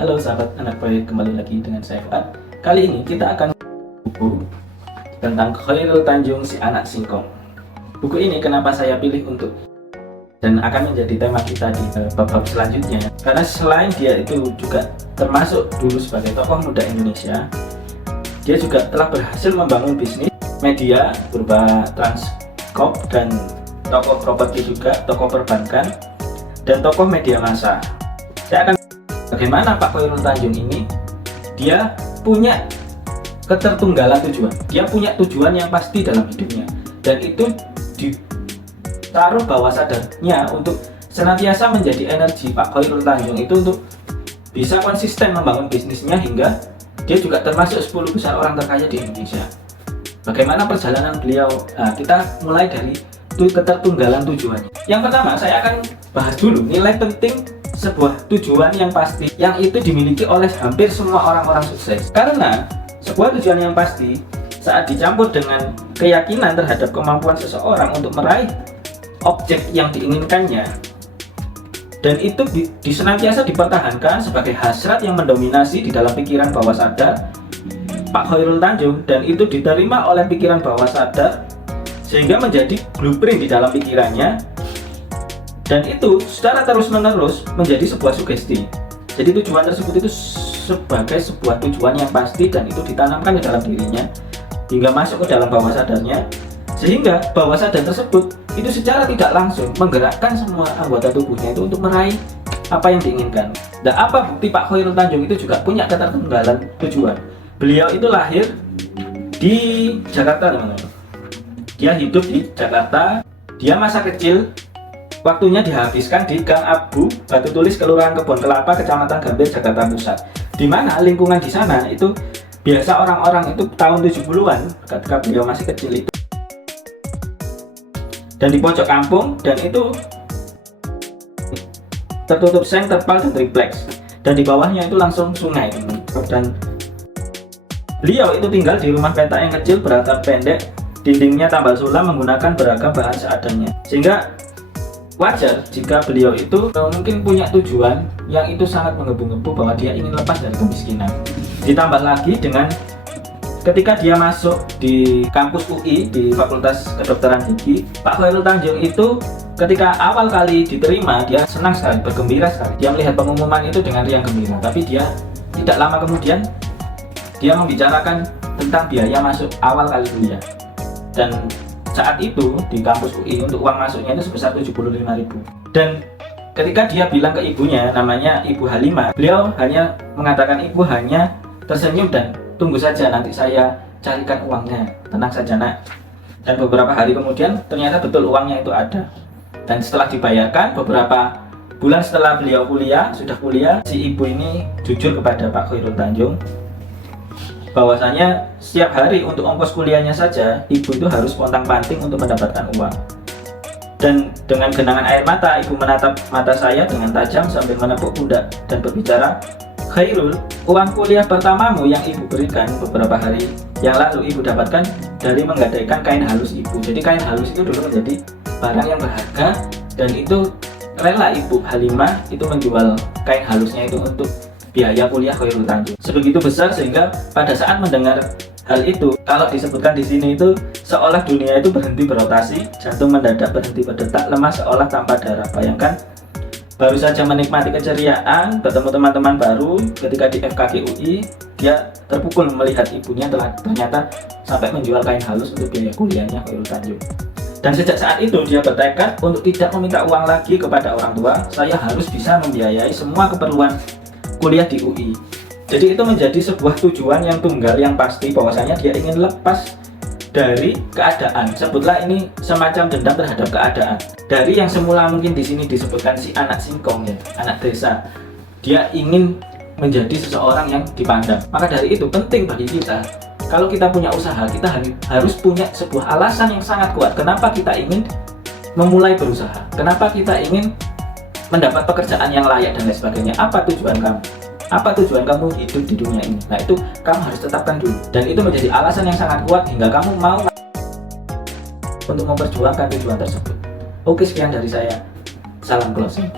Halo sahabat anak proyek, kembali lagi dengan saya Fuad. Kali ini kita akan buku tentang Chairul Tanjung si anak singkong. Buku ini kenapa saya pilih untuk dan akan menjadi tema kita di bab-bab selanjutnya, karena selain dia itu juga termasuk dulu sebagai tokoh muda Indonesia, dia juga telah berhasil membangun bisnis media berupa Transcorp dan tokoh properti juga, tokoh perbankan, dan tokoh media massa. Saya akan bagaimana Pak Chairul Tanjung ini, dia punya ketertunggalan tujuan, dia punya tujuan yang pasti dalam hidupnya, dan itu ditaruh bawah sadarnya untuk senantiasa menjadi energi Pak Chairul Tanjung itu untuk bisa konsisten membangun bisnisnya hingga dia juga termasuk 10 besar orang terkaya di Indonesia. Bagaimana perjalanan beliau? Nah, kita mulai dari ketertunggalan tujuannya. Yang pertama, saya akan bahas dulu nilai penting sebuah tujuan yang pasti yang itu dimiliki oleh hampir semua orang-orang sukses. Karena sebuah tujuan yang pasti saat dicampur dengan keyakinan terhadap kemampuan seseorang untuk meraih objek yang diinginkannya, dan itu senantiasa dipertahankan sebagai hasrat yang mendominasi di dalam pikiran bawah sadar Pak Chairul Tanjung, dan itu diterima oleh pikiran bawah sadar sehingga menjadi blueprint di dalam pikirannya, dan itu secara terus-menerus menjadi sebuah sugesti. Jadi tujuan tersebut itu sebagai sebuah tujuan yang pasti, dan itu ditanamkan di dalam dirinya hingga masuk ke dalam bawah sadarnya, sehingga bawah sadar tersebut itu secara tidak langsung menggerakkan semua anggota tubuhnya itu untuk meraih apa yang diinginkan. Dan apa bukti Pak Chairul Tanjung itu juga punya ketertunggalan tujuan? Beliau itu lahir di Jakarta, teman-teman. Dia hidup di Jakarta. Dia masa kecil waktunya dihabiskan di Gang Abu, Batu Tulis, Kelurahan Kebon Kelapa, Kecamatan Gambir, Jakarta Pusat. Di mana lingkungan di sana itu biasa orang-orang itu tahun 70-an ketika beliau masih kecil itu. Dan di pojok kampung, dan itu tertutup seng, terpal, dan triplex. Dan di bawahnya itu langsung sungai. Dan beliau itu tinggal di rumah petak yang kecil beratap pendek, dindingnya tambal sulam menggunakan beragam bahan seadanya. Sehingga wajar jika beliau itu mungkin punya tujuan yang itu sangat menggebu-gebu bahwa dia ingin lepas dari kemiskinan. Ditambah lagi dengan ketika dia masuk di kampus UI di Fakultas Kedokteran Gigi, Pak Chairul Tanjung itu ketika awal kali diterima, dia senang sekali, bergembira sekali. Dia melihat pengumuman itu dengan riang gembira. Tapi dia tidak lama kemudian dia membicarakan tentang biaya masuk awal kali kuliah. Dan saat itu di kampus UI untuk uang masuknya itu sebesar 75.000. Dan ketika dia bilang ke ibunya, namanya Ibu Halimah, beliau hanya mengatakan, ibu hanya tersenyum dan tunggu saja, nanti saya carikan uangnya, tenang saja nak. Dan beberapa hari kemudian ternyata betul uangnya itu ada. Dan setelah dibayarkan, beberapa bulan setelah beliau sudah kuliah, si ibu ini jujur kepada Pak Chairul Tanjung bahwasanya setiap hari untuk ongkos kuliahnya saja ibu itu harus pontang-panting untuk mendapatkan uang. Dan dengan genangan air mata, ibu menatap mata saya dengan tajam sambil menepuk pundak dan berbicara, Chairul, uang kuliah pertamamu yang ibu berikan beberapa hari yang lalu ibu dapatkan dari menggadaikan kain halus ibu. Jadi kain halus itu dulu menjadi barang yang berharga, dan itu rela Ibu Halimah itu menjual kain halusnya itu untuk biaya kuliah Chairul Tanjung. Sebegitu besar sehingga pada saat mendengar hal itu, kalau disebutkan di sini itu seolah dunia itu berhenti berotasi, jantung mendadak berhenti berdetak, lemah seolah tanpa darah. Bayangkan, baru saja menikmati keceriaan, bertemu teman-teman baru ketika di FKG UI, dia terpukul melihat ibunya telah ternyata sampai menjual kain halus untuk biaya kuliahnya Chairul Tanjung. Dan sejak saat itu dia bertekad untuk tidak meminta uang lagi kepada orang tua. Saya harus bisa membiayai semua keperluan kuliah di UI. Jadi itu menjadi sebuah tujuan yang tunggal yang pasti bahwasanya dia ingin lepas dari keadaan. Sebutlah ini semacam dendam terhadap keadaan. Dari yang semula mungkin di sini disebutkan si anak singkong ya, anak desa. Dia ingin menjadi seseorang yang dipandang. Maka dari itu penting bagi kita, kalau kita punya usaha, kita harus punya sebuah alasan yang sangat kuat. Kenapa kita ingin memulai berusaha? Kenapa kita ingin mendapat pekerjaan yang layak dan lain sebagainya? Apa tujuan kamu? Apa tujuan kamu hidup di dunia ini? Nah, itu kamu harus tetapkan dulu. Dan itu menjadi alasan yang sangat kuat hingga kamu mau untuk memperjuangkan tujuan tersebut. Oke, sekian dari saya. Salam closing.